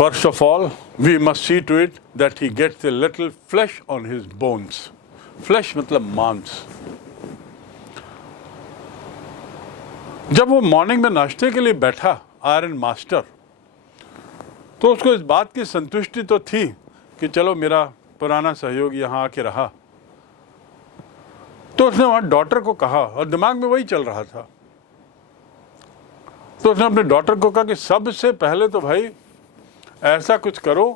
First of all, we must see to it that he gets a little flesh on his bones. Flesh मतलब मांस. जब वो morning में नाश्ते के लिए बैठा आयरन मास्टर, तो उसको इस बात की संतुष्टि तो थी कि चलो मेरा पुराना सहयोगी यहाँ आके रहा. तो उसने वहाँ डॉटर को कहा, और दिमाग में वही चल रहा था, तो उसने अपने डॉटर को कहा कि सबसे पहले तो भाई ऐसा कुछ करो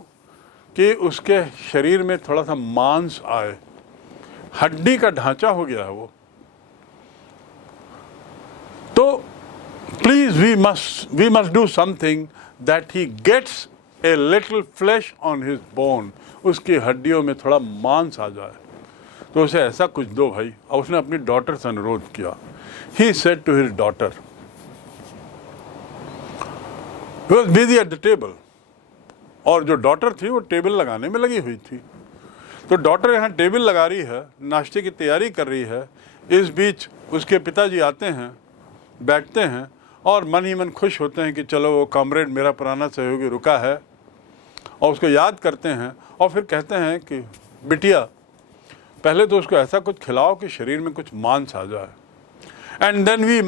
कि उसके शरीर में थोड़ा सा मांस आए. हड्डी का ढांचा हो गया है वो. तो please we must do something that he gets a little flesh on his bone. उसकी हड्डियों में थोड़ा मांस आ जाए. तो उसे ऐसा कुछ दो भाई. और उसने अपनी डॉटर से अनुरोध किया. He said to his daughter, he was busy at the table. और जो डॉटर थी वो टेबल लगाने में लगी हुई थी. तो डॉटर यहाँ टेबल लगा रही है, नाश्ते की तैयारी कर रही है. इस बीच उसके पिताजी आते हैं, बैठते हैं और मन ही मन खुश होते हैं कि चलो वो कॉमरेड मेरा पुराना सहयोगी रुका है, और उसको याद करते हैं. और फिर कहते हैं कि बिटिया पहले तो उसको ऐसा कुछ खिलाओ कि शरीर में कुछ मांस आ जाए. And then we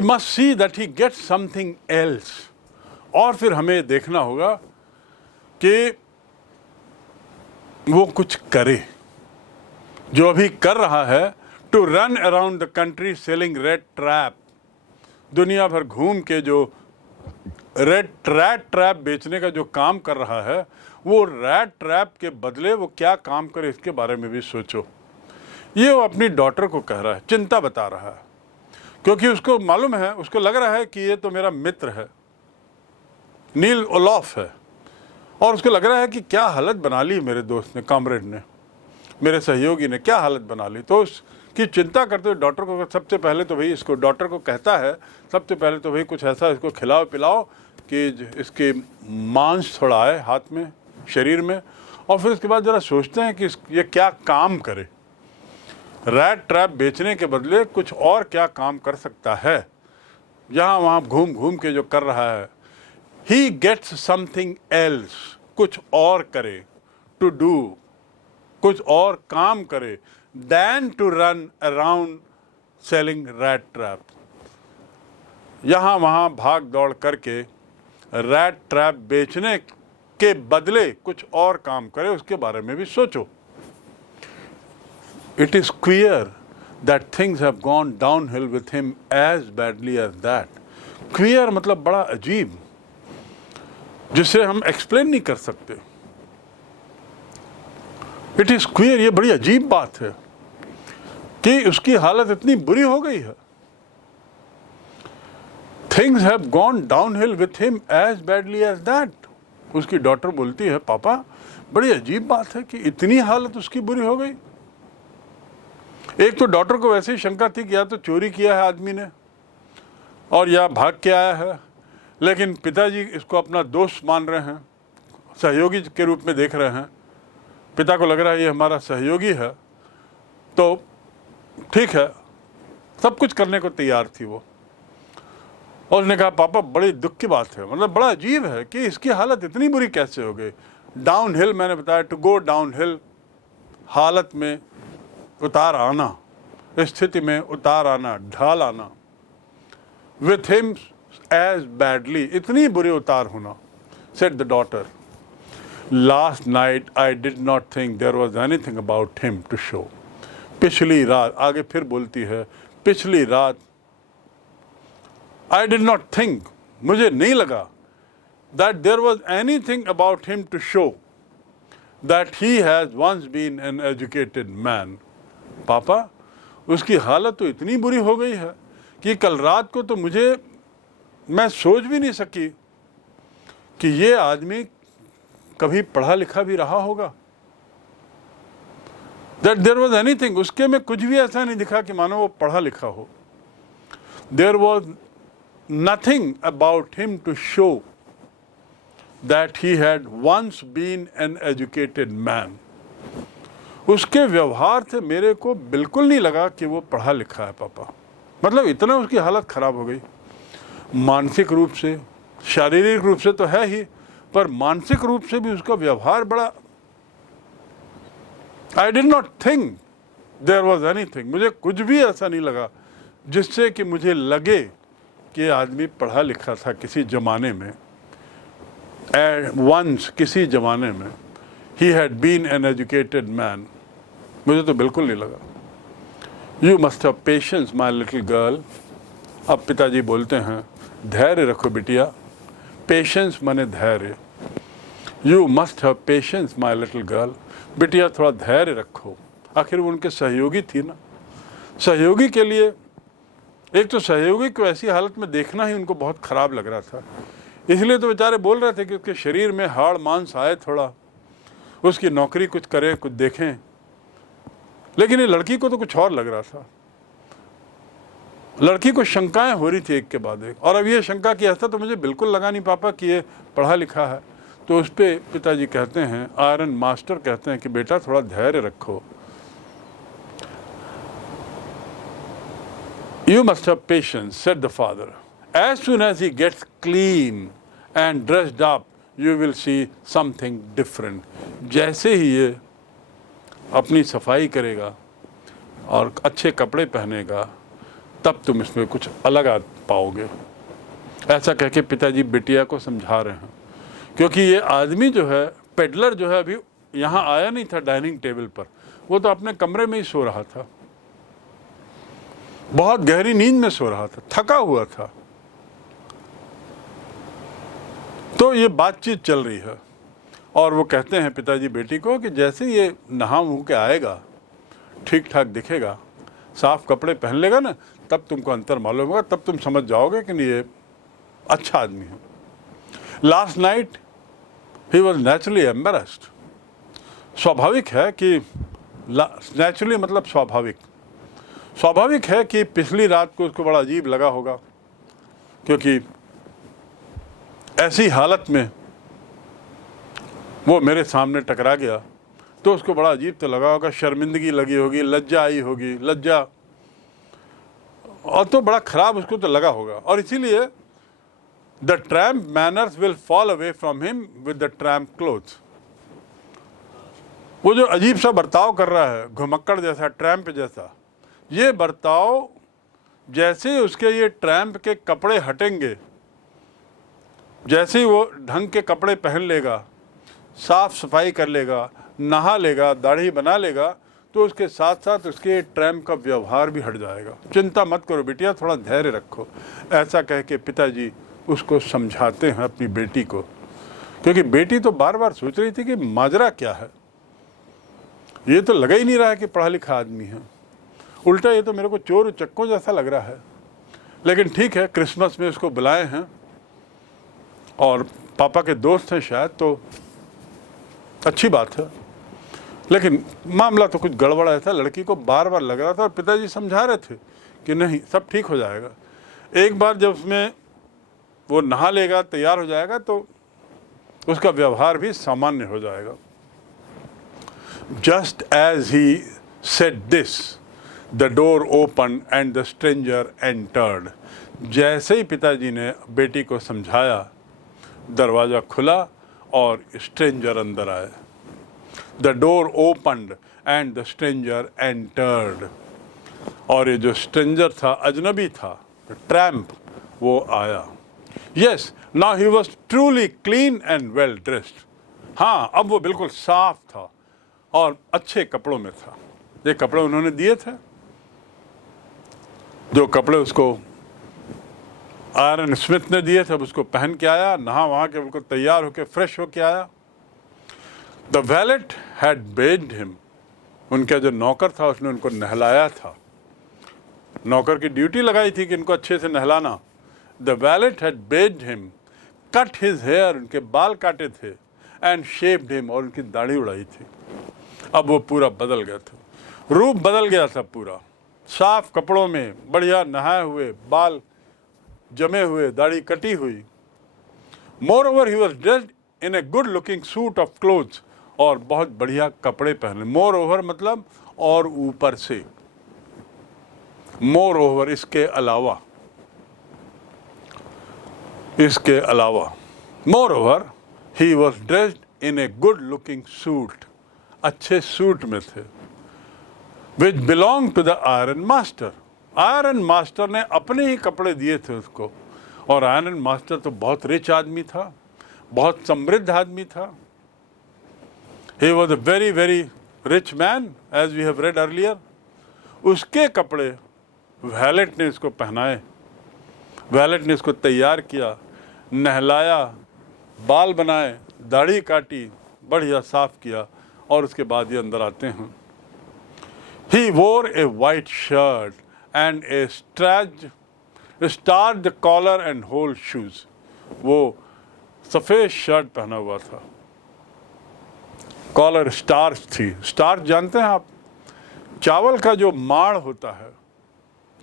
must see that he gets something else. और फिर हमें देखना होगा कि वो कुछ करे. जो अभी कर रहा है, to run around the country selling red trap. दुनिया भर घूम के जो रेड ट्रैप बेचने का जो काम कर रहा है, वो रेड ट्रैप के बदले वो क्या काम करे इसके बारे में भी सोचो. ये वो अपनी डॉटर को कह रहा है, चिंता बता रहा है, क्योंकि उसको मालूम है, उसको लग रहा है कि ये तो मेरा मित्र है, नील ओलॉफ है. और उसको लग रहा है कि क्या हालत बना ली मेरे दोस्त ने, कॉमरेड ने, मेरे सहयोगी ने क्या हालत बना ली. तो उसकी चिंता करते हुए डॉटर को सबसे पहले तो भाई इसको डॉटर को कहता है, सबसे पहले तो भाई कुछ ऐसा इसको खिलाओ पिलाओ कि इसके मांस थोड़ा आए हाथ में, शरीर में. और फिर उसके बाद ज़रा सोचते हैं कि ये क्या काम करे. रैट ट्रैप बेचने के बदले कुछ और क्या काम कर सकता है. यहाँ वहाँ घूम घूम के जो कर रहा है, ही गेट्स समथिंग एल्स. कुछ और करे, टू डू, कुछ और काम करे, than to run around selling rat trap. यहाँ वहाँ भाग दौड़ करके रैट ट्रैप बेचने के बदले कुछ और काम करे, उसके बारे में भी सोचो. It is queer that things have gone downhill with him as badly as that. Queer मतलब बड़ा अजीब, जिसे हम एक्सप्लेन नहीं कर सकते. इट इज क्वियर, ये बड़ी अजीब बात है कि उसकी हालत इतनी बुरी हो गई है. Things have gone downhill with him as badly as that. उसकी डॉटर बोलती है, पापा बड़ी अजीब बात है कि इतनी हालत उसकी बुरी हो गई. एक तो डॉटर को वैसे ही शंका थी कि या तो चोरी किया है आदमी ने और या भाग के आया है. लेकिन पिताजी इसको अपना दोस्त मान रहे हैं, सहयोगी के रूप में देख रहे हैं. पिता को लग रहा है ये हमारा सहयोगी है, तो ठीक है, सब कुछ करने को तैयार थी वो. और उसने कहा, पापा बड़ी दुख की बात है, मतलब बड़ा अजीब है कि इसकी हालत इतनी बुरी कैसे हो गई. डाउन हिल, मैंने बताया, टू गो डाउन हिल, हालत में उतार आना, स्थिति में उतार आना, ढाल आना. विथ हिम एज बैडली, इतनी बुरी उतार होना. Said the daughter, last night I did not think there was anything about him to show. पिछली रात, आगे फिर बोलती है, पिछली रात आई डिड नॉट थिंक, मुझे नहीं लगा, that there was anything about him to show that he has once been an educated man. पापा उसकी हालत तो इतनी बुरी हो गई है कि कल रात को तो मैं सोच भी नहीं सकी कि ये आदमी कभी पढ़ा लिखा भी रहा होगा. दैट देयर वॉज एनीथिंग, उसके में कुछ भी ऐसा नहीं दिखा कि मानो वो पढ़ा लिखा हो. There was nothing about him to show that he had once been an educated man. उसके व्यवहार से मेरे को बिल्कुल नहीं लगा कि वो पढ़ा लिखा है पापा. मतलब इतना उसकी हालत खराब हो गई, मानसिक रूप से, शारीरिक रूप से तो है ही, पर मानसिक रूप से भी उसका व्यवहार बड़ा, I did not think there was anything, मुझे कुछ भी ऐसा नहीं लगा जिससे कि मुझे लगे कि आदमी पढ़ा लिखा था किसी ज़माने में, वंस किसी ज़माने में, he had been an educated man, मुझे तो बिल्कुल नहीं लगा। You must have patience my little girl, अब पिताजी बोलते हैं धैर्य रखो बिटिया, पेशेंस माने धैर्य, you must have patience my little girl, बिटिया थोड़ा धैर्य रखो। आखिर वो उनके सहयोगी थी ना, सहयोगी के लिए, एक तो सहयोगी को ऐसी हालत में देखना ही उनको बहुत ख़राब लग रहा था, इसलिए तो बेचारे बोल रहे थे कि उसके शरीर में हाड़ मांस आए थोड़ा, उसकी नौकरी कुछ करें, कुछ देखें। लेकिन ये लड़की को तो कुछ और लग रहा था, लड़की को शंकाएं हो रही थी एक के बाद एक, और अब ये शंका कि ऐसा तो मुझे बिल्कुल लगा नहीं पापा कि ये पढ़ा लिखा है। तो उस पर पिताजी कहते हैं, आयरन मास्टर कहते हैं कि बेटा थोड़ा धैर्य रखो, you must have patience, said the father. As soon as he gets clean and dressed up, you will see something different. जैसे ही ये अपनी सफाई करेगा और अच्छे कपड़े पहनेगा, तब तुम इसमें कुछ अलग पाओगे। ऐसा कह के पिताजी बिटिया को समझा रहे हैं, क्योंकि ये आदमी जो है, पेडलर जो है, अभी यहाँ आया नहीं था डाइनिंग टेबल पर, वो तो अपने कमरे में ही सो रहा था, बहुत गहरी नींद में सो रहा था, थका हुआ था। तो ये बातचीत चल रही है और वो कहते हैं पिताजी बेटी को कि जैसे ये नहा मुँह के आएगा, ठीक ठाक दिखेगा, साफ कपड़े पहन लेगा ना, तब तुमको अंतर मालूम होगा, तब तुम समझ जाओगे कि नहीं ये अच्छा आदमी है। Last night he was naturally embarrassed, स्वाभाविक है कि नेचुरली मतलब स्वाभाविक है कि पिछली रात को उसको बड़ा अजीब लगा होगा, क्योंकि ऐसी हालत में वो मेरे सामने टकरा गया, तो उसको बड़ा अजीब तो लगा होगा, शर्मिंदगी लगी होगी, लज्जा आई होगी, लज्जा, और तो बड़ा ख़राब उसको तो लगा होगा। और इसीलिए the tramp manners will fall away from him with the tramp clothes, वो जो अजीब सा बर्ताव कर रहा है, घुमक्कड़ जैसा, ट्रैम्प जैसा, ये बर्ताव जैसे ही उसके ये ट्रैम्प के कपड़े हटेंगे, जैसे ही वो ढंग के कपड़े पहन लेगा, साफ सफाई कर लेगा, नहा लेगा, दाढ़ी बना लेगा, तो उसके साथ साथ उसके ट्रैम्प का व्यवहार भी हट जाएगा। चिंता मत करो बिटिया, थोड़ा धैर्य रखो। ऐसा कह के पिताजी उसको समझाते हैं अपनी बेटी को, क्योंकि बेटी तो बार बार सोच रही थी कि माजरा क्या है, ये तो लगा ही नहीं रहा है कि पढ़ा लिखा आदमी है, उल्टा ये तो मेरे को चोर उचक्कों जैसा लग रहा है। लेकिन ठीक है, क्रिसमस में उसको बुलाए हैं और पापा के दोस्त हैं शायद, तो अच्छी बात है। लेकिन मामला तो कुछ गड़बड़ है था, लड़की को बार बार लग रहा था और पिताजी समझा रहे थे कि नहीं, सब ठीक हो जाएगा। एक बार जब उसमें वो नहा लेगा, तैयार हो जाएगा, तो उसका व्यवहार भी सामान्य हो जाएगा। Just as he said this the door open and the stranger entered. जैसे ही पिताजी ने बेटी को समझाया, दरवाज़ा खुला और स्ट्रेंजर अंदर आए। The door opened and the stranger entered, और ये जो स्ट्रेंजर था, अजनबी था, ट्रैम्प, वो आया। Yes, now he was truly clean and well dressed. हाँ, अब वो बिल्कुल साफ था और अच्छे कपड़ों में था। ये कपड़े उन्होंने दिए थे, जो कपड़े उसको आयरन स्मिथ ने दिए थे, अब उसको पहन के आया, नहा वहाँ के बिल्कुल तैयार होके फ्रेश होके आया। The valet had bathed him, उनका जो नौकर था उसने उनको नहलाया था। नौकर की ड्यूटी लगाई थी कि इनको अच्छे से नहलाना। The valet had bathed him, cut his hair, उनके बाल काटे थे, एंड शेव्ड हिम, और उनकी दाढ़ी उड़ाई थी। अब वो पूरा बदल गया था, रूप बदल गया था पूरा, साफ कपड़ों में, बढ़िया नहाए हुए, बाल जमे हुए, दाढ़ी कटी हुई। More over he was dressed in a good looking suit of clothes, और बहुत बढ़िया कपड़े पहने। मोर ओवर मतलब और ऊपर से, मोर ओवर इसके अलावा। इसके अलावा moreover he was dressed in a good looking suit, अच्छे सूट में थे, which belong to the iron master. Iron master ने अपने ही कपड़े दिए थे उसको, और आयरन मास्टर तो बहुत रिच आदमी था, बहुत समृद्ध आदमी था। He was a very very rich man as we have read earlier. उसके कपड़े वैलेट ने इसको पहनाए, वैलेट ने इसको तैयार किया, नहलाया, बाल बनाए, दाढ़ी काटी, बढ़िया साफ किया, और उसके बाद ये अंदर आते हैं। He wore a white shirt and a starched collar and whole shoes. वो सफ़ेद शर्ट पहना हुआ था, कॉलर स्टार्च थी। स्टार्च जानते हैं आप? चावल का जो माड़ होता है,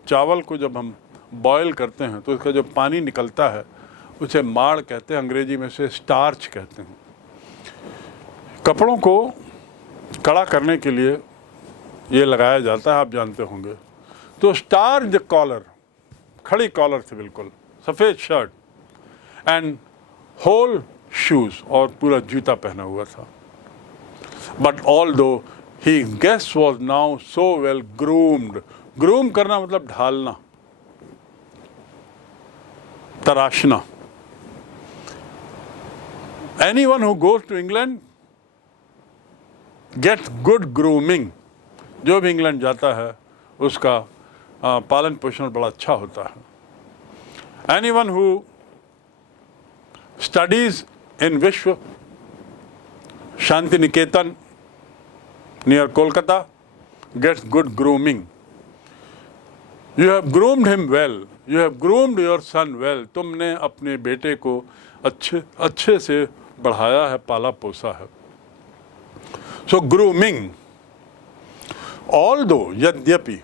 चावल को जब हम बॉयल करते हैं तो उसका जो पानी निकलता है उसे माड़ कहते हैं, अंग्रेजी में से स्टार्च कहते हैं। कपड़ों को कड़ा करने के लिए ये लगाया जाता है, आप जानते होंगे। तो स्टार्च कॉलर, खड़ी कॉलर थी बिल्कुल, सफ़ेद शर्ट, एंड होल शूज़, और पूरा जूता पहना हुआ था। But although he guest was now so well groomed. Groom करना मतलब ढालना, तराशना। Anyone who goes to England gets good grooming। जो भी इंग्लैंड जाता है उसका पालन पोषण बड़ा अच्छा होता है। Anyone who studies in विश्व Shanti Niketan near Kolkata gets good grooming। You have groomed him well, you have groomed your son well। तुमने अपने बेटे को अच्छे से बढ़ाया है, पाला पोसा है। So grooming, although यद्यपि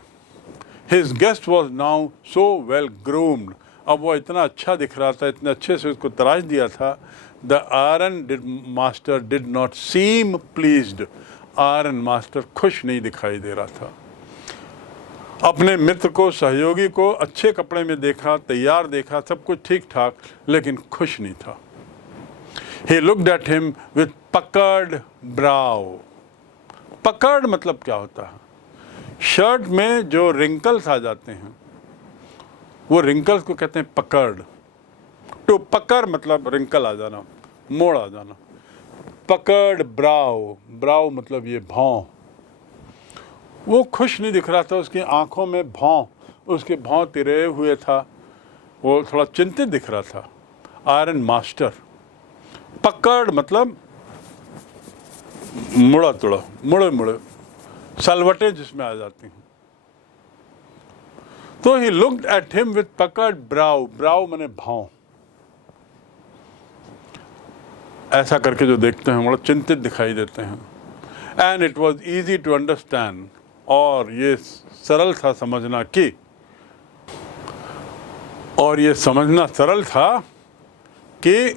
his guest was now so well groomed, अब वो इतना अच्छा दिख रहा था, इतने अच्छे से उसको तराश दिया था। The iron master did not seem pleased। Iron master खुश नहीं दिखाई दे रहा था। अपने मित्र को, सहयोगी को अच्छे कपड़े में देखा, तैयार देखा, सब कुछ ठीक ठाक, लेकिन खुश नहीं था। He looked at him with puckered brow। पकड़ मतलब क्या होता है? शर्ट में जो रिंकल्स आ जाते हैं वो रिंकल्स को कहते हैं पकड़। टू पकड़ मतलब रिंकल आ जाना, मोड़ आ जाना। पकड़ ब्राउ, ब्राउ मतलब ये भौं। वो खुश नहीं दिख रहा था, उसकी आंखों में भौं, उसके भौं तिरे हुए था, वो थोड़ा चिंतित दिख रहा था। Iron master. पकड़ मतलब मुड़ा तुड़ा, मुड़े मुड़े, सलवटें जिसमें आ जाती हैं। तो he looked at him with पकड़ ब्राउ। ब्राउ माने भौं। ऐसा करके जो देखते हैं बड़ा चिंतित दिखाई देते हैं। And it was easy to understand, और ये सरल था समझना कि, और ये समझना सरल था कि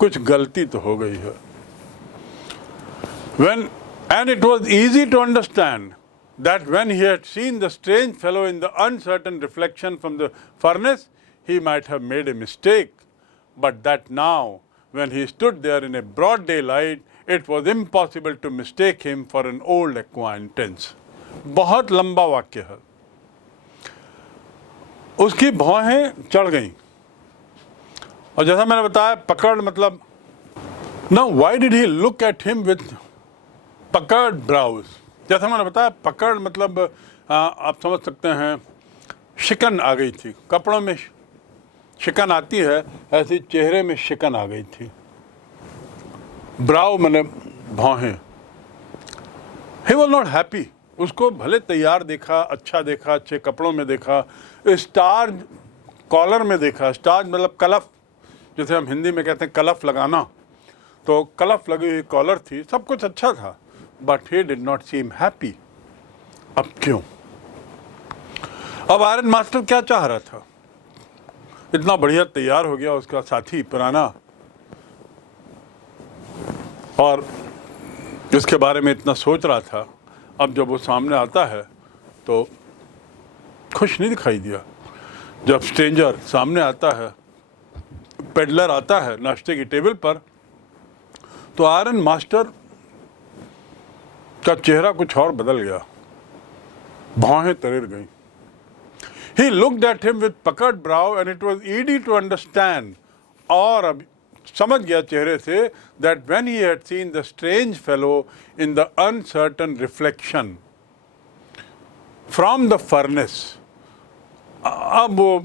कुछ गलती तो हो गई है। And it was easy to understand that when he had seen the strange fellow in the uncertain reflection from the furnace, he might have made a mistake, but that now, when he stood there in a broad daylight, it was impossible to mistake him for an old acquaintance। बहुत लंबा वाक्य है। उसकी भौहें चढ़ गईं, और जैसा मैंने बताया पकड़ मतलब। Now why did he look at him with पकड़ ब्राउज? जैसा मैंने बताया पकड़ मतलब आप समझ सकते हैं, शिकन आ गई थी, कपड़ों में शिकन आती है, ऐसी चेहरे में शिकन आ गई थी। ब्राउ माने भौहें। He was not happy. उसको भले तैयार देखा, अच्छा देखा, अच्छे कपड़ों में देखा, स्टार्च कॉलर में देखा। स्टार्च मतलब कलफ, जैसे हम हिंदी में कहते हैं कलफ लगाना, तो कलफ लगी हुई कॉलर थी, सब कुछ अच्छा था। But he did not seem happy. अब क्यों? अब आयरन मास्टर क्या चाह रहा था? इतना बढ़िया तैयार हो गया उसका साथी पुराना, और इसके बारे में इतना सोच रहा था। अब जब वो सामने आता है तो खुश नहीं दिखाई दिया। जब स्ट्रेंजर सामने आता है पेडलर आता है नाश्ते की टेबल पर, तो आयरन मास्टर का चेहरा कुछ और बदल गया, भौहें तरेर गई। He looked at him with puckered brow and it was easy to understand, और अब समझ गया चेहरे से, that when he had seen the strange fellow in the uncertain reflection from the furnace, अब वो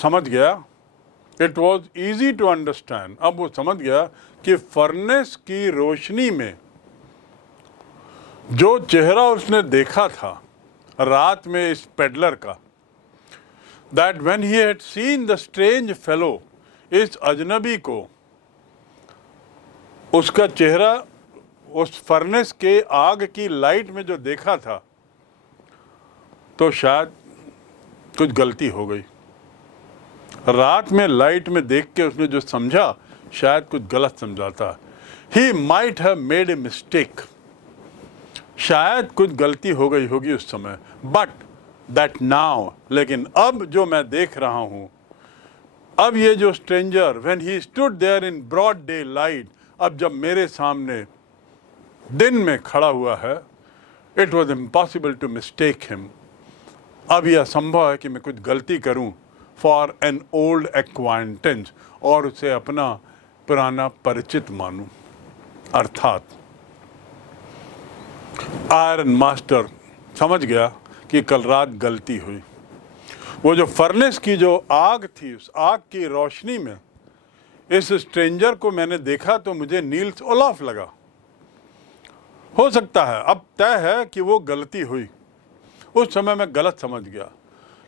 समझ गया, it was easy to understand, अब वो समझ गया कि फर्नेस की रोशनी में जो चेहरा उसने देखा था रात में इस पेडलर का, that when he had seen the strange fellow, इस अजनबी को, उसका चेहरा उस फर्नेस के आग की लाइट में जो देखा था, तो शायद कुछ गलती हो गई। रात में लाइट में देख के उसने जो समझा, शायद कुछ गलत समझा था। He might have made a mistake, शायद कुछ गलती हो गई होगी उस समय, बट दैट नाउ, लेकिन अब जो मैं देख रहा हूं, अब ये जो stranger, when he stood there in broad daylight, अब जब मेरे सामने दिन में खड़ा हुआ है, it was impossible to mistake him, अब यह संभव है कि मैं कुछ गलती करूं फॉर एन ओल्ड एक्वाइंटेंस, और उसे अपना पुराना परिचित मानूं। अर्थात आयरन मास्टर समझ गया कि कल रात गलती हुई। वो जो फर्नेस की जो आग थी, उस आग की रोशनी में इस स्ट्रेंजर को मैंने देखा तो मुझे नील्स ओलाफ लगा। हो सकता है, अब तय है कि वो गलती हुई, उस समय मैं गलत समझ गया,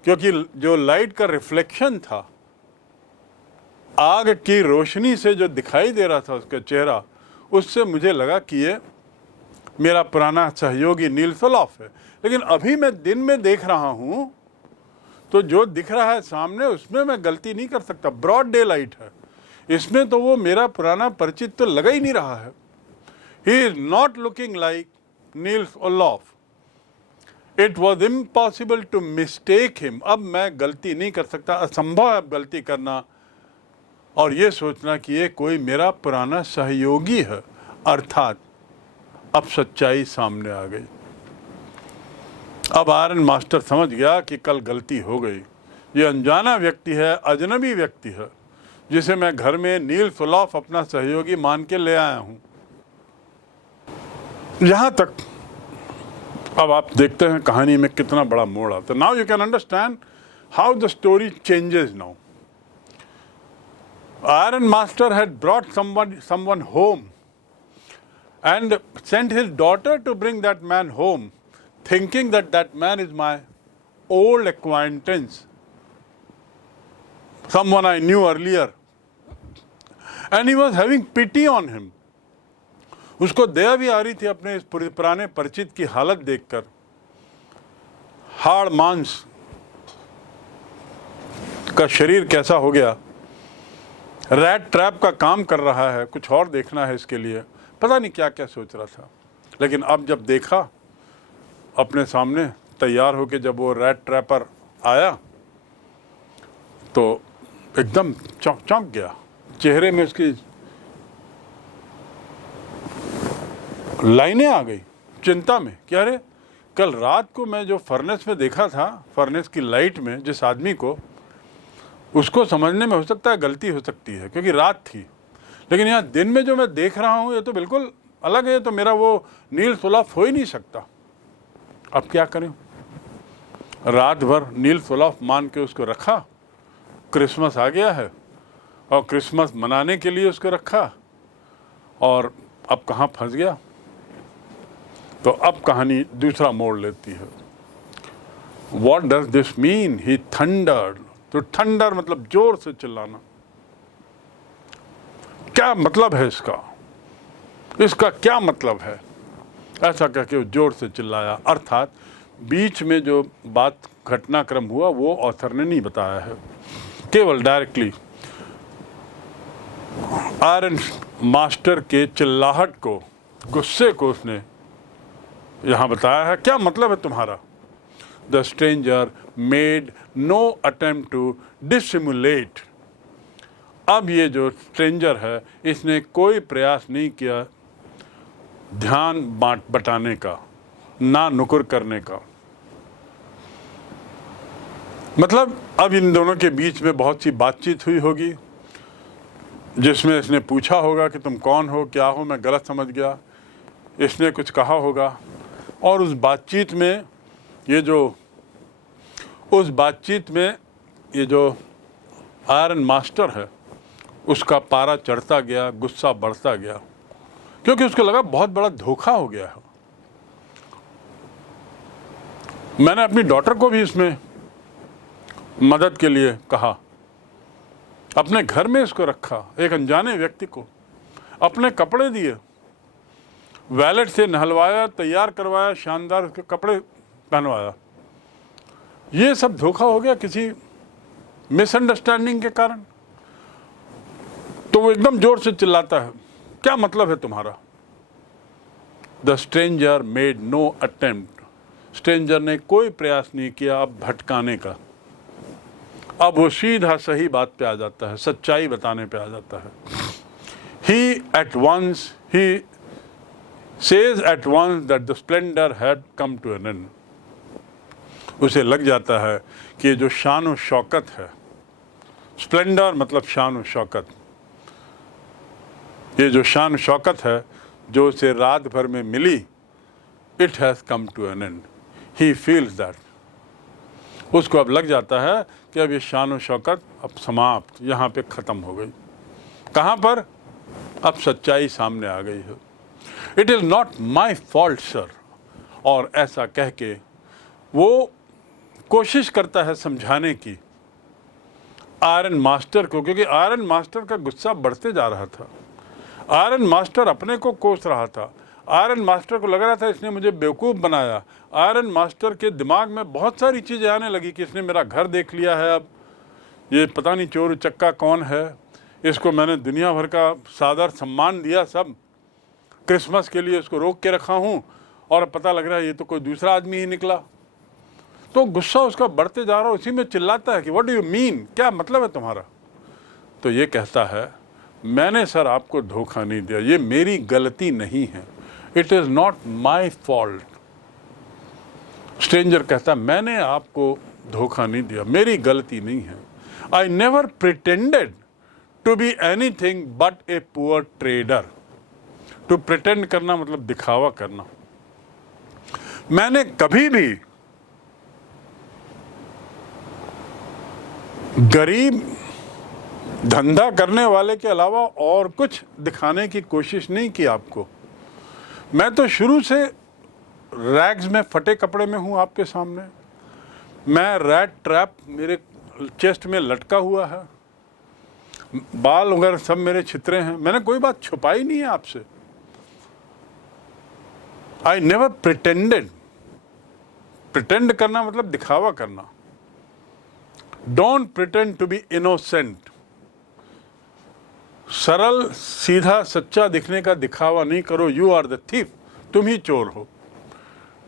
क्योंकि जो लाइट का रिफ्लेक्शन था, आग की रोशनी से जो दिखाई दे रहा था उसका चेहरा, उससे मुझे लगा कि ये मेरा पुराना सहयोगी नील्स ओलाफ है। लेकिन अभी मैं दिन में देख रहा हूं, तो जो दिख रहा है सामने, उसमें मैं गलती नहीं कर सकता, ब्रॉड डे लाइट है, इसमें तो वो मेरा पुराना परिचित तो लगा ही नहीं रहा है। He is not looking like Nils Olof, it was impossible to mistake him, अब मैं गलती नहीं कर सकता, असंभव है अब गलती करना और ये सोचना कि ये कोई मेरा पुराना सहयोगी है। अर्थात अब सच्चाई सामने आ गई। अब आयरन मास्टर समझ गया कि कल गलती हो गई, ये अनजाना व्यक्ति है, अजनबी व्यक्ति है, जिसे मैं घर में नील्स ओलाफ अपना सहयोगी मान के ले आया हूं। यहां तक अब आप देखते हैं कहानी में कितना बड़ा मोड़ आता है। Now you can understand how the story changes now. Iron Master had brought someone home and sent his daughter to bring that man home, thinking that that man is my old acquaintance, someone I knew earlier, and he was having pity on him. उसको दया भी आ रही थी अपने इस पुराने परिचित की हालत देखकर। हाड़ मांस का शरीर कैसा हो गया, रैट ट्रैप का काम कर रहा है, कुछ और देखना है इसके लिए, पता नहीं क्या क्या सोच रहा था। लेकिन अब जब देखा अपने सामने तैयार होके, जब वो रैट ट्रैपर आया तो एकदम चौंक गया, चेहरे में उसकी लाइनें आ गई चिंता में कि अरे कल रात को मैं जो फर्नेस में देखा था, फर्नेस की लाइट में जिस आदमी को, उसको समझने में हो सकता है गलती हो सकती है क्योंकि रात थी, लेकिन यहाँ दिन में जो मैं देख रहा हूँ ये तो बिल्कुल अलग है, तो मेरा वो नील्स ओलाफ हो ही नहीं सकता। अब क्या करें? रात भर नील्स ओलाफ मान के उसको रखा, क्रिसमस आ गया है और क्रिसमस मनाने के लिए उसको रखा, और अब कहाँ फंस गया। तो अब कहानी दूसरा मोड़ लेती है। What does this mean? He thundered. तो थंडर मतलब जोर से चिल्लाना। क्या मतलब है इसका? इसका क्या मतलब है? ऐसा कहकर वो जोर से चिल्लाया। अर्थात बीच में जो बात घटनाक्रम हुआ वो ऑथर ने नहीं बताया है, केवल डायरेक्टली आयरन मास्टर के चिल्लाहट को, गुस्से को उसने यहां बताया है। क्या मतलब है तुम्हारा? The stranger made no attempt to dissimulate. अब ये जो स्ट्रेंजर है इसने कोई प्रयास नहीं किया ध्यान बटाने का, ना नुकुर करने का। मतलब अब इन दोनों के बीच में बहुत सी बातचीत हुई होगी जिसमें इसने पूछा होगा कि तुम कौन हो, क्या हो, मैं गलत समझ गया। इसने कुछ कहा होगा और उस बातचीत में ये जो आयरन मास्टर है उसका पारा चढ़ता गया, गुस्सा बढ़ता गया, क्योंकि उसको लगा बहुत बड़ा धोखा हो गया है। मैंने अपनी डॉटर को भी इसमें मदद के लिए कहा, अपने घर में इसको रखा, एक अनजाने व्यक्ति को अपने कपड़े दिए, वैलेट से नहलवाया, तैयार करवाया, शानदार उसके कपड़े पहनवाया। ये सब धोखा हो गया किसी मिसअंडरस्टैंडिंग के कारण। तो वो एकदम जोर से चिल्लाता है, क्या मतलब है तुम्हारा? The stranger made no attempt, stranger ने कोई प्रयास नहीं किया अब भटकाने का। अब वो सीधा सही बात पे आ जाता है, सच्चाई बताने पे आ जाता है। He says at once that the splendor had come to an end. उसे लग जाता है कि ये जो शान और शौकत है, स्प्लेंडर मतलब शान और शौकत, ये जो शान और शौकत है जो उसे रात भर में मिली, it has come to an end. He feels that. उसको अब लग जाता है कि अब ये शान और शौकत अब समाप्त, यहाँ पे ख़त्म हो गई। कहाँ पर? अब सच्चाई सामने आ गई है। It is not my fault sir. और ऐसा कह के वो कोशिश करता है समझाने की आयरन मास्टर को, क्योंकि आयरन मास्टर का गुस्सा बढ़ते जा रहा था। आयरन मास्टर अपने को कोस रहा था। आयरन मास्टर को लग रहा था इसने मुझे बेवकूफ़ बनाया। आयरन मास्टर के दिमाग में बहुत सारी चीज़ें आने लगी कि इसने मेरा घर देख लिया है, अब ये पता नहीं चोर चक्का कौन है, इसको मैंने दुनिया भर का सादर सम्मान दिया, सब क्रिसमस के लिए इसको रोक के रखा हूँ और पता लग रहा है ये तो कोई दूसरा आदमी ही निकला। तो गुस्सा उसका बढ़ते जा रहा है, उसी में चिल्लाता है कि व्हाट डू यू मीन, क्या मतलब है तुम्हारा? तो ये कहता है मैंने सर आपको धोखा नहीं दिया, ये मेरी गलती नहीं है, it is not my fault. Stranger कहता है मैंने आपको धोखा नहीं दिया, मेरी गलती नहीं है। I never pretended to be anything but a poor trader. To pretend करना मतलब दिखावा करना। मैंने कभी भी गरीब धंधा करने वाले के अलावा और कुछ दिखाने की कोशिश नहीं की आपको। मैं तो शुरू से रैग्स में, फटे कपड़े में हूँ आपके सामने। मैं रैट ट्रैप मेरे चेस्ट में लटका हुआ है, बाल वगैरह सब मेरे छितरे हैं, मैंने कोई बात छुपाई नहीं है आपसे। आई नेवर प्रिटेंडेड। प्रिटेंड करना मतलब दिखावा करना। Don't pretend to be innocent. सरल सीधा सच्चा दिखने का दिखावा नहीं करो। यू आर द थीफ, तुम ही चोर हो।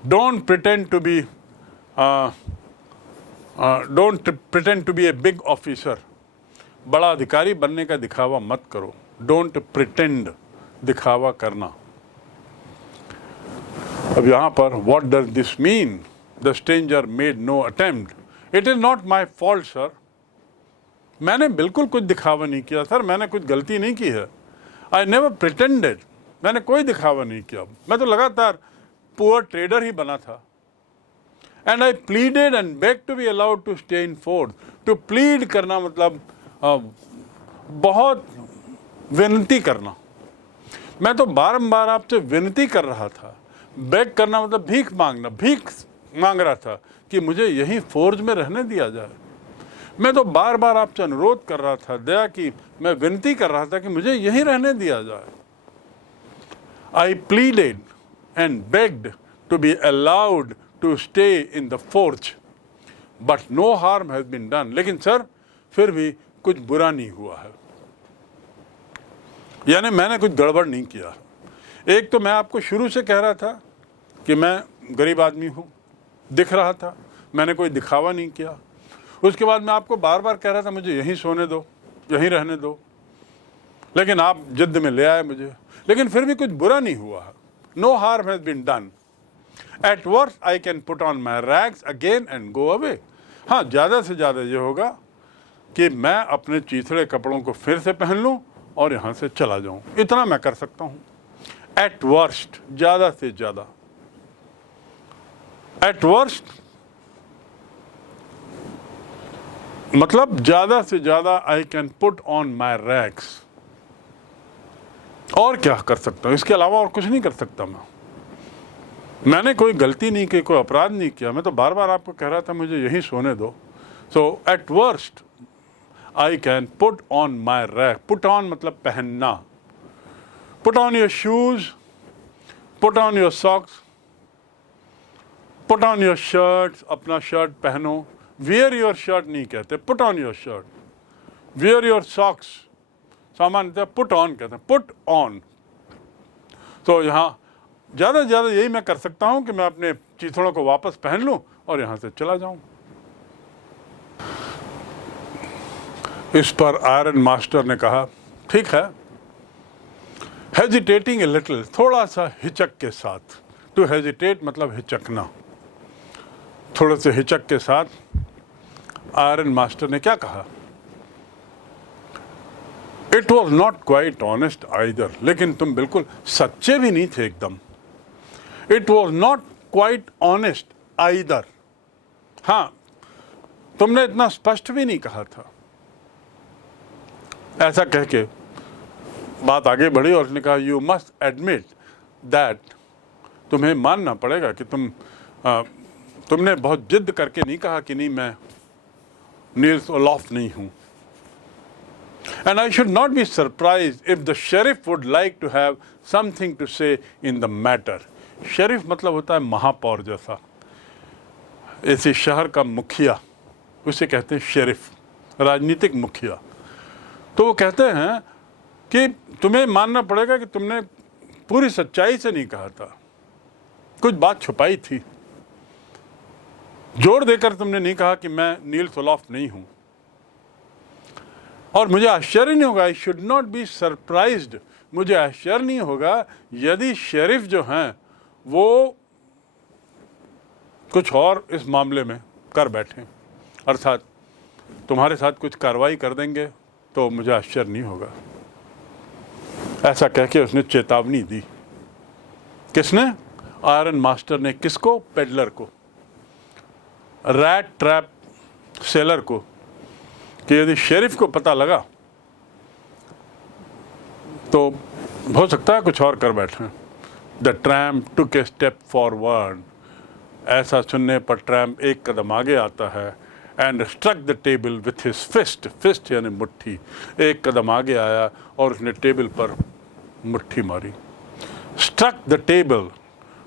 Don't pretend to be a big officer. बड़ा अधिकारी बनने का दिखावा मत करो। डोंट प्रिटेंड, दिखावा करना। अब यहाँ पर what does this mean? The stranger made no attempt. It is not my fault sir. मैंने बिल्कुल कुछ दिखावा नहीं किया सर, मैंने कुछ गलती नहीं की है। आई नेवर प्रिटेंडेड, मैंने कोई दिखावा नहीं किया। मैं तो लगातार पुअर ट्रेडर ही बना था। And I pleaded and beg to be allowed to stay in fort. To plead करना मतलब बहुत विनती करना। मैं तो बारंबार आपसे विनती कर रहा था। बेग करना मतलब भीख मांगना, भीख मांग रहा था कि मुझे यहीं फोर्ज में रहने दिया जाए। मैं तो बार बार आपसे अनुरोध कर रहा था, दया की मैं विनती कर रहा था कि मुझे यहीं रहने दिया जाए। I pleaded and begged to be allowed to stay in the forge but no harm has been done. लेकिन सर फिर भी कुछ बुरा नहीं हुआ है, यानी मैंने कुछ गड़बड़ नहीं किया। एक तो मैं आपको शुरू से कह रहा था कि मैं गरीब आदमी हूँ, दिख रहा था, मैंने कोई दिखावा नहीं किया। उसके बाद मैं आपको बार बार कह रहा था मुझे यहीं सोने दो, यहीं रहने दो, लेकिन आप जिद में ले आए मुझे, लेकिन फिर भी कुछ बुरा नहीं हुआ। No harm has been done. At worst I can put on my rags again and go away. हाँ, ज़्यादा से ज़्यादा ये होगा कि मैं अपने चीथड़े कपड़ों को फिर से पहन लूँ और यहाँ से चला जाऊँ, इतना मैं कर सकता हूँ। एट वर्स्ट, ज़्यादा से ज़्यादा। एट वर्स्ट मतलब ज़्यादा से ज़्यादा आई can put on my rags. और क्या कर सकता हूँ, इसके अलावा और कुछ नहीं कर सकता मैंने कोई गलती नहीं की, कोई अपराध नहीं किया। मैं तो बार बार आपको कह रहा था मुझे यहीं सोने दो। So at worst I can put on my rag. Put on मतलब पहनना। Put on your shoes, put on your socks, put on your shirt. अपना शर्ट पहनो। वियर योर शर्ट नहीं कहते, put on your shirt. Wear your socks सामान्यतः put on कहते हैं, put on. तो यहाँ ज़्यादा से ज़्यादा यही मैं कर सकता हूँ कि मैं अपने चीथड़ों को वापस पहन लूँ और यहाँ से चला जाऊँ। इस पर आयरन मास्टर ने कहा, ठीक है। हेजिटेटिंग ए लिटिल, थोड़ा सा हिचक के साथ। टू हेजिटेट मतलब हिचकना। थोड़े से हिचक के साथ आयरन मास्टर ने क्या कहा, it was not quite honest either. लेकिन तुम बिल्कुल सच्चे भी नहीं थे एकदम। It was not quite honest either. हाँ, तुमने इतना स्पष्ट भी नहीं कहा था। ऐसा कह के बात आगे बढ़ी और उसने कहा, यू मस्ट एडमिट दैट, तुम्हें मानना पड़ेगा कि तुमने बहुत जिद करके नहीं कहा कि नहीं मैं नील्स ओलॉफ नहीं हूं। And I should not be surprised if the sheriff would like to have something to say in the matter. शरीफ मतलब होता है महापौर जैसा, ऐसे शहर का मुखिया, उसे कहते हैं शेरिफ, राजनीतिक मुखिया। तो वो कहते हैं कि तुम्हें मानना पड़ेगा कि तुमने पूरी सच्चाई से नहीं कहा था, कुछ बात छुपाई थी। जोर देकर तुमने नहीं कहा कि मैं नील सोलॉफ नहीं हूं। और मुझे आश्चर्य नहीं होगा, I should not be surprised, मुझे आश्चर्य नहीं होगा यदि शेरिफ जो हैं वो कुछ और इस मामले में कर बैठे, अर्थात तुम्हारे साथ कुछ कार्रवाई कर देंगे, तो मुझे आश्चर्य नहीं होगा। ऐसा कह के उसने चेतावनी दी। किसने? आयरन मास्टर ने। किसको? पेडलर को, रैट ट्रैप सेलर को, कि यदि शेरिफ को पता लगा तो हो सकता है कुछ और कर बैठे। The tramp took a step forward. ऐसा सुनने पर ट्रैम्प एक कदम आगे आता है। And struck the table with his fist. Fist यानी मुट्ठी। एक कदम आगे आया और उसने टेबल पर मुट्ठी मारी। Struck the table,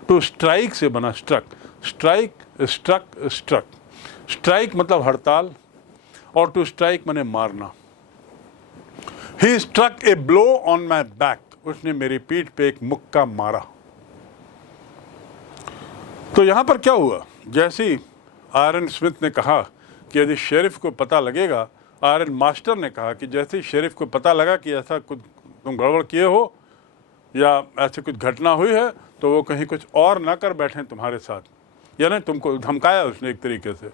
to strike से बना struck. Strike, struck, struck. Strike मतलब हड़ताल और टू स्ट्राइक माने मारना। He struck a blow on my back. उसने मेरी पीठ पे एक मुक्का मारा। तो यहां पर क्या हुआ? जैसे ही आयरन स्मिथ ने कहा कि यदि शेरिफ को पता लगेगा, आयरन मास्टर ने कहा कि जैसे ही शेरिफ को पता लगा कि ऐसा कुछ तुम गड़बड़ किए हो या ऐसी कुछ घटना हुई है, तो वो कहीं कुछ और ना कर बैठे तुम्हारे साथ। यानी तुमको धमकाया उसने एक तरीके से।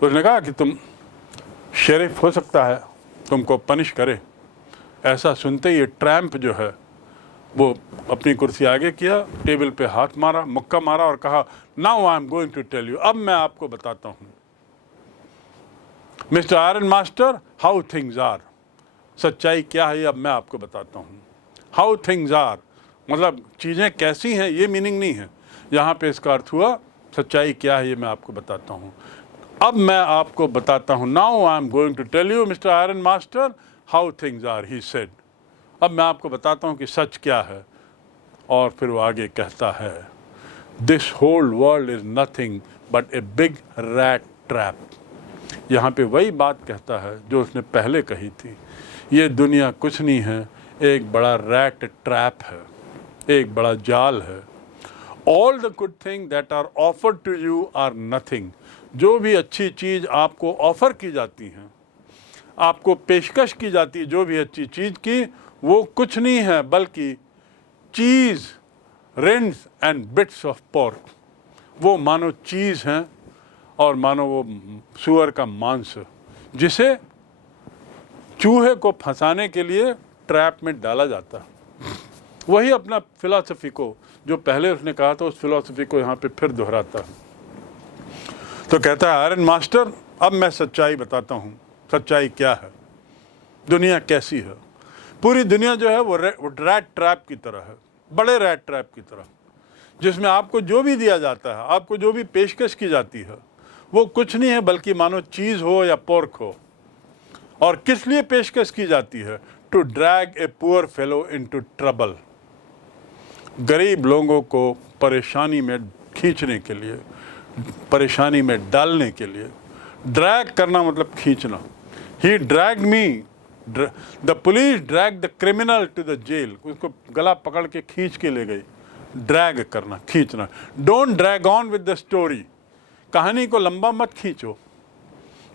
उसने कहा कि तुम शेरिफ हो सकता है तुमको पनिश करे। ऐसा सुनते ही ट्रैम्प जो है वो अपनी कुर्सी आगे किया, टेबल पे हाथ मारा, मुक्का मारा और कहा, now I am going to tell you, अब मैं आपको बताता हूँ mister iron master, how things are. सच्चाई क्या है ये अब मैं आपको बताता हूँ। हाउ थिंग्स आर मतलब चीज़ें कैसी हैं, ये मीनिंग नहीं है यहाँ पे। इसका अर्थ हुआ सच्चाई क्या है ये मैं आपको बताता हूँ। अब मैं आपको बताता हूँ। Now I am going to tell you mister iron master how things are, he said. अब मैं आपको बताता हूँ कि सच क्या है। और फिर वो आगे कहता है, this whole world is nothing but a big rat trap. यहाँ पे वही बात कहता है जो उसने पहले कही थी। ये दुनिया कुछ नहीं है, एक बड़ा रैट ट्रैप है, एक बड़ा जाल है। All the good thing that are offered to you are nothing. जो भी अच्छी चीज़ आपको ऑफ़र की जाती हैं, आपको पेशकश की जाती है, जो भी अच्छी चीज़ की, वो कुछ नहीं है बल्कि cheese, rinds and bits of pork. वो मानो चीज़ हैं और मानो वो सूअर का मांस जिसे चूहे को फंसाने के लिए ट्रैप में डाला जाता है। वही अपना फिलॉसफी को, जो पहले उसने कहा था, उस फिलॉसफी को यहाँ पे फिर दोहराता है। तो कहता है आयरन मास्टर, अब मैं सच्चाई बताता हूँ। सच्चाई क्या है, दुनिया कैसी है। पूरी दुनिया जो है वो रैट ट्रैप की तरह है, बड़े रैट ट्रैप की तरह, जिसमें आपको जो भी दिया जाता है, आपको जो भी पेशकश की जाती है, वो कुछ नहीं है बल्कि मानो चीज़ हो या पोर्क हो। और किस लिए पेशकश की जाती है? To drag a poor fellow into trouble. गरीब लोगों को परेशानी में खींचने के लिए, परेशानी में डालने के लिए। ड्रैग करना मतलब खींचना। He drag me, the police drag the criminal to the jail. उसको गला पकड़ के खींच के ले गई। ड्रैग करना, खींचना। Don't drag on with the story. कहानी को लंबा मत खींचो।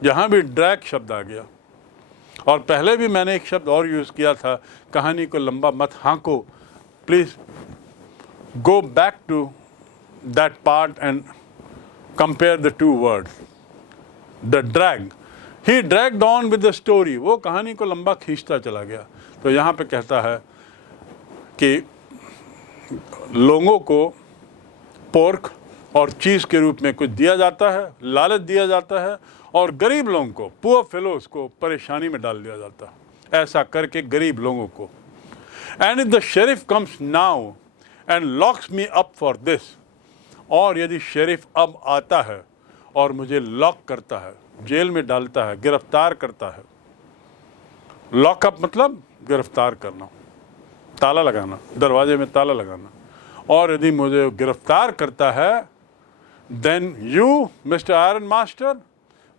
जहाँ भी ड्रैग शब्द आ गया, और पहले भी मैंने एक शब्द और यूज़ किया था, कहानी को लंबा मत हाँको। Please go back to that part and compare the two words. The drag, he dragged on with the story. वो कहानी को लंबा खींचता चला गया। तो यहाँ पे कहता है कि लोगों को पोर्क और चीज़ के रूप में कुछ दिया जाता है, लालच दिया जाता है, और गरीब लोगों को, पुअर फेलोज को परेशानी में डाल दिया जाता है। ऐसा करके गरीब लोगों को। And if the sheriff comes now and locks me up for this. और यदि शेरिफ अब आता है और मुझे लॉक करता है, जेल में डालता है, गिरफ्तार करता है। लॉकअप मतलब गिरफ्तार करना, ताला लगाना, दरवाजे में ताला लगाना। और यदि मुझे गिरफ्तार करता है, then you mister iron master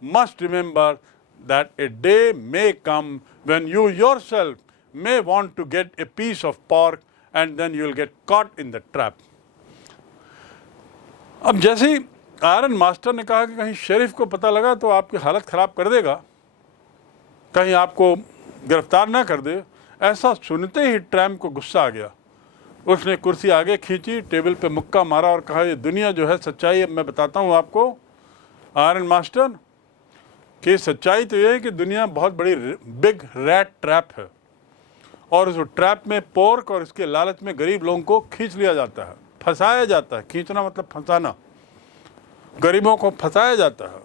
must remember that a day may come when you yourself may want to get a piece of pork and then you will get caught in the trap. अब जैसे ही iron master ने कहा कि कहीं sheriff को पता लगा तो आपकी हालत ख़राब कर देगा, कहीं आपको गिरफ्तार ना कर दे, ऐसा सुनते ही ट्रैम को गुस्सा आ गया। उसने कुर्सी आगे खींची, टेबल पे मुक्का मारा और कहा, ये दुनिया जो है सच्चाई अब मैं बताता हूँ आपको आयरन मास्टर, कि सच्चाई तो यह है कि दुनिया बहुत बड़ी बिग रैट ट्रैप है। और उस ट्रैप में पोर्क और इसके लालच में गरीब लोगों को खींच लिया जाता है, फंसाया जाता है। खींचना मतलब फंसाना, गरीबों को फंसाया जाता है।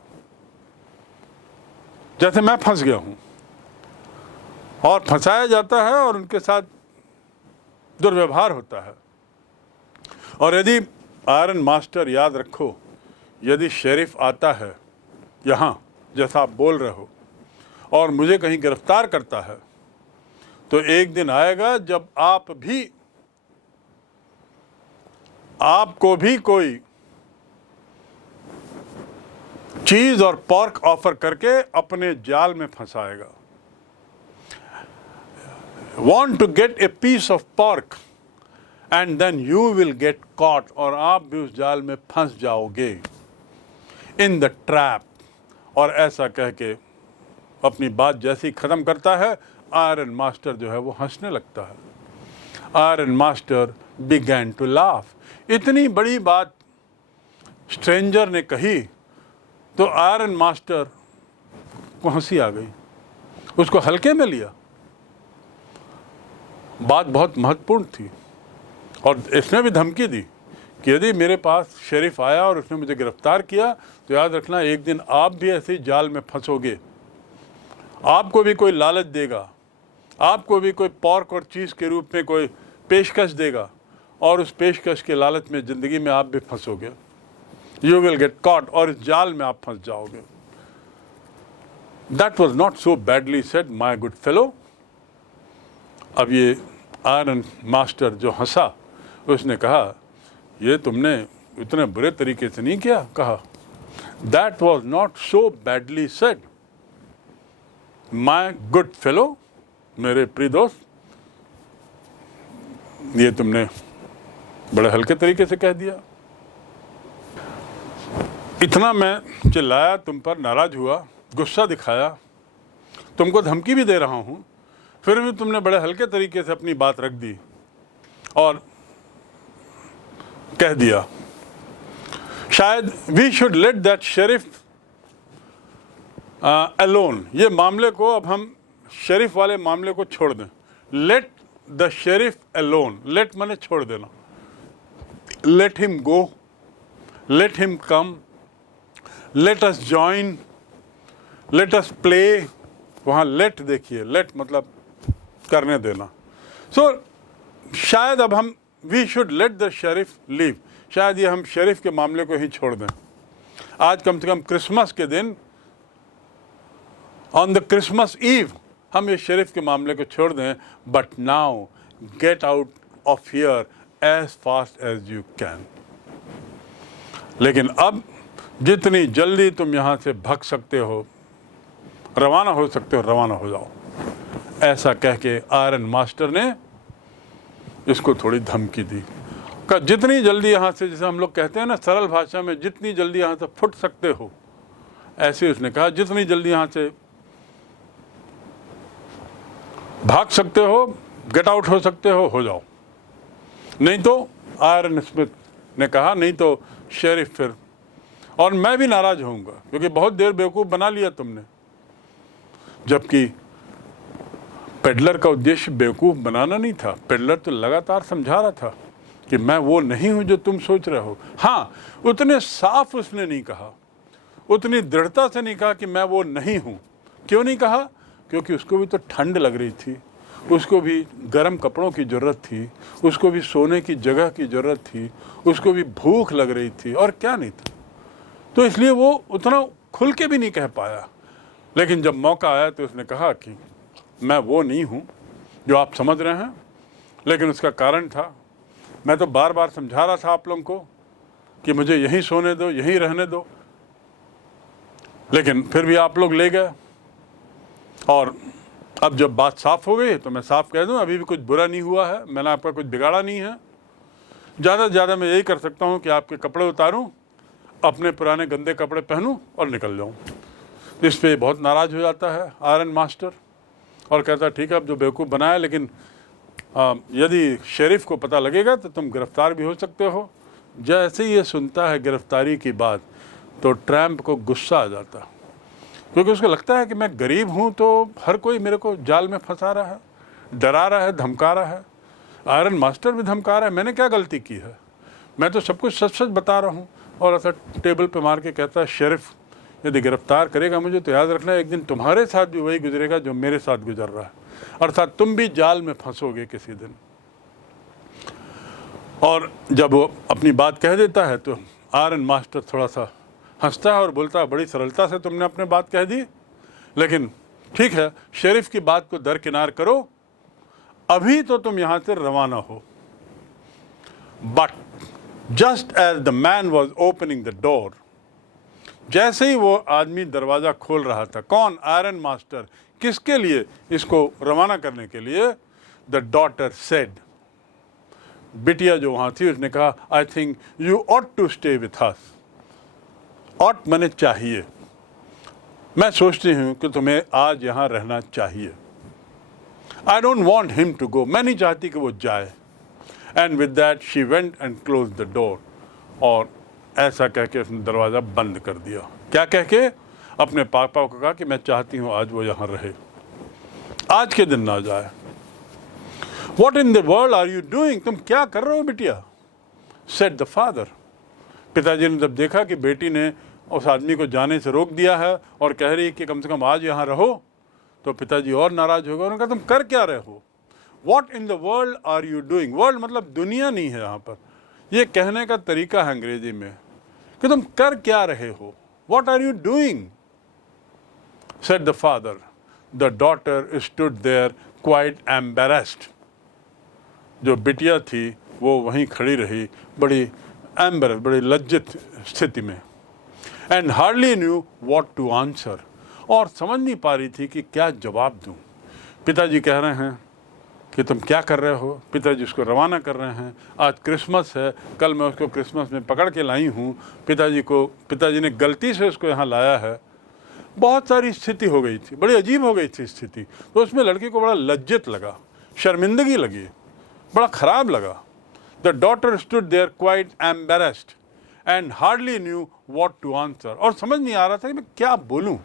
जैसे मैं फंस गया हूँ, और फंसाया जाता है और उनके साथ दुर्व्यवहार होता है। और यदि आयरन मास्टर, याद रखो, यदि शेरिफ आता है यहाँ, जैसा आप बोल रहे हो, और मुझे कहीं गिरफ्तार करता है, तो एक दिन आएगा जब आपको भी कोई चीज और पोर्क ऑफर करके अपने जाल में फंसाएगा। Want to get a piece of pork and then you will get caught, और आप भी उस जाल में फंस जाओगे, in the trap। और ऐसा कह के अपनी बात जैसी ख़त्म करता है, आयरन मास्टर जो है वो हंसने लगता है। Iron master began to laugh. इतनी बड़ी बात स्ट्रेंजर ने कही तो आयरन मास्टर को हंसी आ गई, उसको हल्के में लिया। बात बहुत महत्वपूर्ण थी, और इसने भी धमकी दी कि यदि मेरे पास शेरिफ आया और उसने मुझे गिरफ्तार किया तो याद रखना, एक दिन आप भी ऐसे जाल में फंसोगे। आपको भी कोई लालच देगा, आपको भी कोई पोर्क और चीज़ के रूप में कोई पेशकश देगा, और उस पेशकश के लालच में ज़िंदगी में आप भी फंसोगे। यू विल गेट कॉट, और इस जाल में आप फंस जाओगे। That was not so badly said my good fellow. अब ये आयरन मास्टर जो हंसा, उसने कहा, ये तुमने इतने बुरे तरीके से नहीं किया। कहा, that was not so badly said my good fellow. मेरे प्रिय दोस्त, ये तुमने बड़े हल्के तरीके से कह दिया। इतना मैं चिल्लाया, तुम पर नाराज हुआ, गुस्सा दिखाया, तुमको धमकी भी दे रहा हूँ, फिर भी तुमने बड़े हल्के तरीके से अपनी बात रख दी और कह दिया शायद we should let that sheriff alone, ये मामले को अब हम शेरिफ वाले मामले को छोड़ दें। Let the sheriff alone, let माने छोड़ देना, let him go, let him come, let us join, let us play. वहाँ लेट देखिए, लेट मतलब करने देना। शायद अब हम we should let the sheriff leave, शायद ये हम शेरिफ के मामले को ही छोड़ दें। आज कम से कम क्रिसमस के दिन, ऑन द क्रिसमस ईव, हम ये शेरिफ के मामले को छोड़ दें। But now get out of here as fast as you can. लेकिन अब जितनी जल्दी तुम यहाँ से भाग सकते हो, रवाना हो सकते हो, रवाना हो जाओ। ऐसा कह के आयरन मास्टर ने इसको थोड़ी धमकी दी। का जितनी जल्दी यहाँ से, जैसे हम लोग कहते हैं ना सरल भाषा में, जितनी जल्दी यहाँ से फुट सकते हो, ऐसे उसने कहा जितनी जल्दी यहाँ से भाग सकते हो, गेट आउट हो सकते हो जाओ। नहीं तो आयरन स्मिथ ने कहा, नहीं तो शेरिफ फिर, और मैं भी नाराज होऊंगा क्योंकि बहुत देर बेवकूफ़ बना लिया तुमने। जबकि पेडलर का उद्देश्य बेवकूफ़ बनाना नहीं था। पेडलर तो लगातार समझा रहा था कि मैं वो नहीं हूं जो तुम सोच रहे हो। हाँ, उतने साफ उसने नहीं कहा, उतनी दृढ़ता से नहीं कहा कि मैं वो नहीं हूं। क्यों नहीं कहा? क्योंकि उसको भी तो ठंड लग रही थी, उसको भी गर्म कपड़ों की ज़रूरत थी, उसको भी सोने की जगह की ज़रूरत थी, उसको भी भूख लग रही थी, और क्या नहीं था। तो इसलिए वो उतना खुल के भी नहीं कह पाया। लेकिन जब मौका आया तो उसने कहा कि मैं वो नहीं हूँ जो आप समझ रहे हैं। लेकिन उसका कारण था, मैं तो बार बार समझा रहा था आप लोगों को कि मुझे यहीं सोने दो, यहीं रहने दो, लेकिन फिर भी आप लोग ले गए। और अब जब बात साफ हो गई तो मैं साफ कह दूं, अभी भी कुछ बुरा नहीं हुआ है, मैंने आपका कुछ बिगाड़ा नहीं है। ज़्यादा से ज़्यादा मैं यही कर सकता हूं कि आपके कपड़े उतारूं, अपने पुराने गंदे कपड़े पहनूं और निकल जाऊं। इस पे बहुत नाराज़ हो जाता है आयरन मास्टर और कहता है ठीक है, अब जो बेवकूफ़ बनाया, लेकिन यदि शेरिफ को पता लगेगा तो तुम गिरफ्तार भी हो सकते हो। जैसे ही ये सुनता है गिरफ्तारी की बात तो ट्रैम्प को गुस्सा आ जाता, क्योंकि उसको लगता है कि मैं गरीब हूँ तो हर कोई मेरे को जाल में फंसा रहा है, डरा रहा है, धमका रहा है। आयरन मास्टर भी धमका रहा है, मैंने क्या गलती की है, मैं तो सब कुछ सच सच बता रहा हूँ। और ऐसा टेबल पे मार के कहता है, शेरिफ यदि गिरफ्तार करेगा मुझे तो याद रखना एक दिन तुम्हारे साथ भी वही गुजरेगा जो मेरे साथ गुजर रहा है, अर्थात तुम भी जाल में फंसोगे किसी दिन। और जब वो अपनी बात कह देता है तो आयरन मास्टर थोड़ा सा हंसता है और बोलता है, बड़ी सरलता से तुमने अपने बात कह दी, लेकिन ठीक है, शेरिफ की बात को दरकिनार करो, अभी तो तुम यहाँ से रवाना हो। But just as the man was opening the door, जैसे ही वो आदमी दरवाज़ा खोल रहा था, कौन? Iron master. किसके लिए? इसको रवाना करने के लिए। द डॉटर सेड, बिटिया जो वहाँ थी उसने कहा, I think you ought to stay with us. Ought माने चाहिए, मैं सोचती हूँ कि तुम्हें आज यहाँ रहना चाहिए। I don't want him to go, मैं नहीं चाहती कि वो जाए। And with that she went and close the door, और ऐसा कह के उसने दरवाज़ा बंद कर दिया। क्या कह के? अपने पापा को कहा कि मैं चाहती हूँ आज वो यहाँ रहे, आज के दिन ना जाए। What in the world are you doing? तुम क्या कर रहे हो बिटिया? Said the father. पिताजी ने जब देखा कि बेटी ने उस आदमी को जाने से रोक दिया है और कह रही है कि कम से कम आज यहाँ रहो, तो पिताजी और नाराज हो गए। उन्होंने कहा, तुम कर क्या रहे हो? What in the world are you doing? World मतलब दुनिया नहीं है यहाँ पर, ये कहने का तरीका है अंग्रेजी में कि तुम कर क्या रहे हो। What are you doing? Said the father. The daughter stood there quite embarrassed. जो बिटिया थी वो वहीं खड़ी रही, बड़ी एम्बेरस, बड़ी लज्जित स्थिति में। And hardly knew what to answer, और समझ नहीं पा रही थी कि क्या जवाब दूं। पिताजी कह रहे हैं कि तुम क्या कर रहे हो, पिताजी उसको रवाना कर रहे हैं। आज क्रिसमस है, कल मैं उसको क्रिसमस में पकड़ के लाई हूँ, पिताजी ने गलती से उसको यहाँ लाया है। बहुत सारी स्थिति हो गई थी, बड़ी अजीब हो गई थी स्थिति। तो उसमें लड़के को बड़ा लज्जित लगा, शर्मिंदगी लगी, बड़ा खराब लगा। The daughter stood there quite embarrassed and hardly knew what to answer, और समझ नहीं आ रहा था कि मैं क्या बोलूं।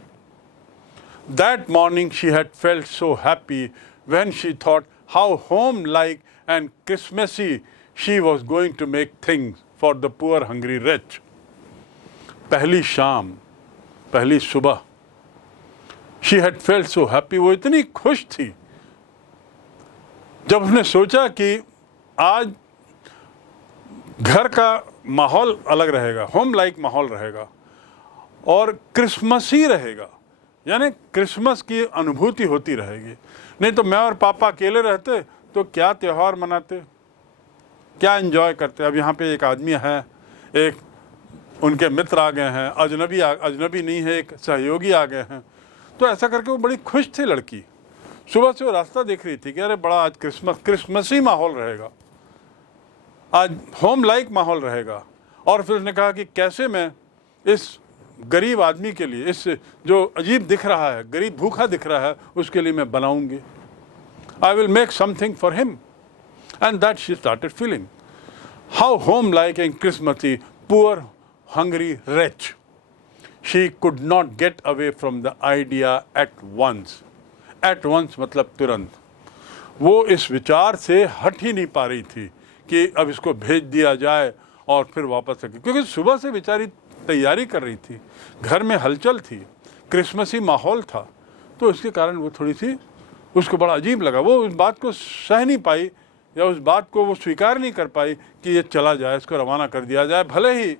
That morning she had felt so happy when she thought how homelike and christmassy she was going to make things for the poor hungry wretch. पहली शाम, पहली सुबह, she had felt so happy, वो इतनी खुश थी जब उसने सोचा कि आज घर का माहौल अलग रहेगा, होम लाइक माहौल रहेगा और क्रिसमसी रहेगा, यानी क्रिसमस की अनुभूति होती रहेगी। नहीं तो मैं और पापा अकेले रहते तो क्या त्यौहार मनाते, क्या एंजॉय करते। अब यहाँ पे एक आदमी है, एक उनके मित्र आ गए हैं, अजनबी नहीं है, एक सहयोगी आ गए हैं, तो ऐसा करके वो बड़ी खुश थी लड़की। सुबह से वो रास्ता देख रही थी कि अरे बड़ा आज क्रिसमसी माहौल रहेगा, आज होम लाइक माहौल रहेगा। और फिर उसने कहा कि कैसे मैं इस गरीब आदमी के लिए, इस जो अजीब दिख रहा है, गरीब भूखा दिख रहा है, उसके लिए मैं बनाऊंगी। I will make something for him. And that she started feeling how homelike and Christmassy poor hungry wretch. She could not get away from the idea at once. At once मतलब तुरंत। वो इस विचार से हट ही नहीं पा रही थी कि अब इसको भेज दिया जाए और फिर वापस सके, क्योंकि सुबह से बेचारी तैयारी कर रही थी, घर में हलचल थी, क्रिसमसी माहौल था, तो इसके कारण वो थोड़ी सी, उसको बड़ा अजीब लगा। वो उस बात को सह नहीं पाई या उस बात को वो स्वीकार नहीं कर पाई कि ये चला जाए, इसको रवाना कर दिया जाए, भले ही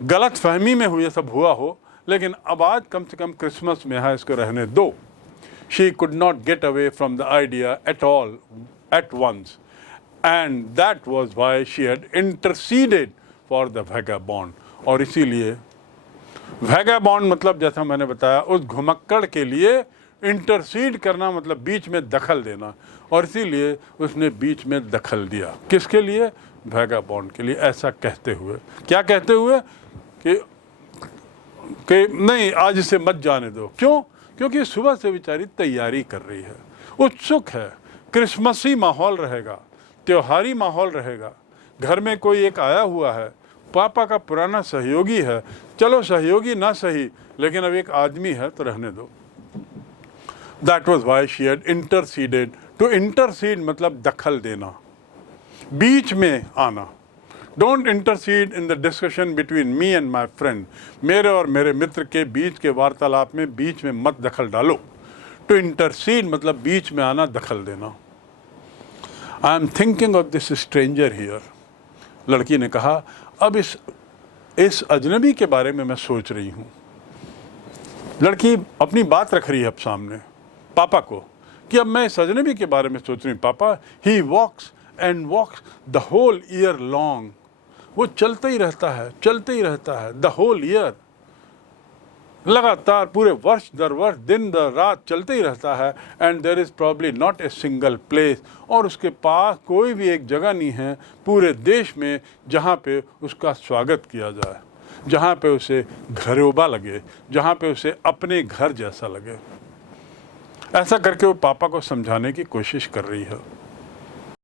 गलत फहमी में हुई, ये सब हुआ हो, लेकिन अब आज कम से कम क्रिसमस में है, इसको रहने दो। She could not get away from the idea at all at once, and that was why she had interceded for the vagabond. और इसीलिए वैगाबॉन्ड मतलब जैसा मैंने बताया, उस घुमक्कड़ के लिए इंटरसीड करना मतलब बीच में दखल देना, और इसीलिए उसने बीच में दखल दिया। किसके लिए? वैगाबॉन्ड के लिए। ऐसा कहते हुए, क्या कहते हुए कि नहीं आज इसे मत जाने दो। क्यों? क्योंकि सुबह से बेचारी तैयारी कर रही है, उत्सुक है, क्रिसमसी माहौल रहेगा, त्योहारी माहौल रहेगा, घर में कोई एक आया हुआ है, पापा का पुराना सहयोगी है, चलो सहयोगी ना सही लेकिन अब एक आदमी है तो रहने दो। That was why she had interceded. To intercede मतलब दखल देना, बीच में आना। Don't intercede in the discussion between me and my friend. मेरे और मेरे मित्र के बीच के वार्तालाप में बीच में मत दखल डालो। टू इंटरसीड मतलब बीच में आना, दखल देना। I am thinking of this stranger here. लड़की ने कहा अब इस अजनबी के बारे में मैं सोच रही हूँ। लड़की अपनी बात रख रही है अब सामने पापा को कि अब मैं इस अजनबी के बारे में सोच रही हूँ। पापा, he walks and walks the whole year long. वो चलते ही रहता है, चलते ही रहता है, द होल ईयर, लगातार पूरे वर्ष दर वर्ष, दिन दर रात चलते ही रहता है। And there is probably not a single place, और उसके पास कोई भी एक जगह नहीं है पूरे देश में जहाँ पे उसका स्वागत किया जाए, जहाँ पे उसे घरोबा लगे, जहाँ पे उसे अपने घर जैसा लगे। ऐसा करके वो पापा को समझाने की कोशिश कर रही है।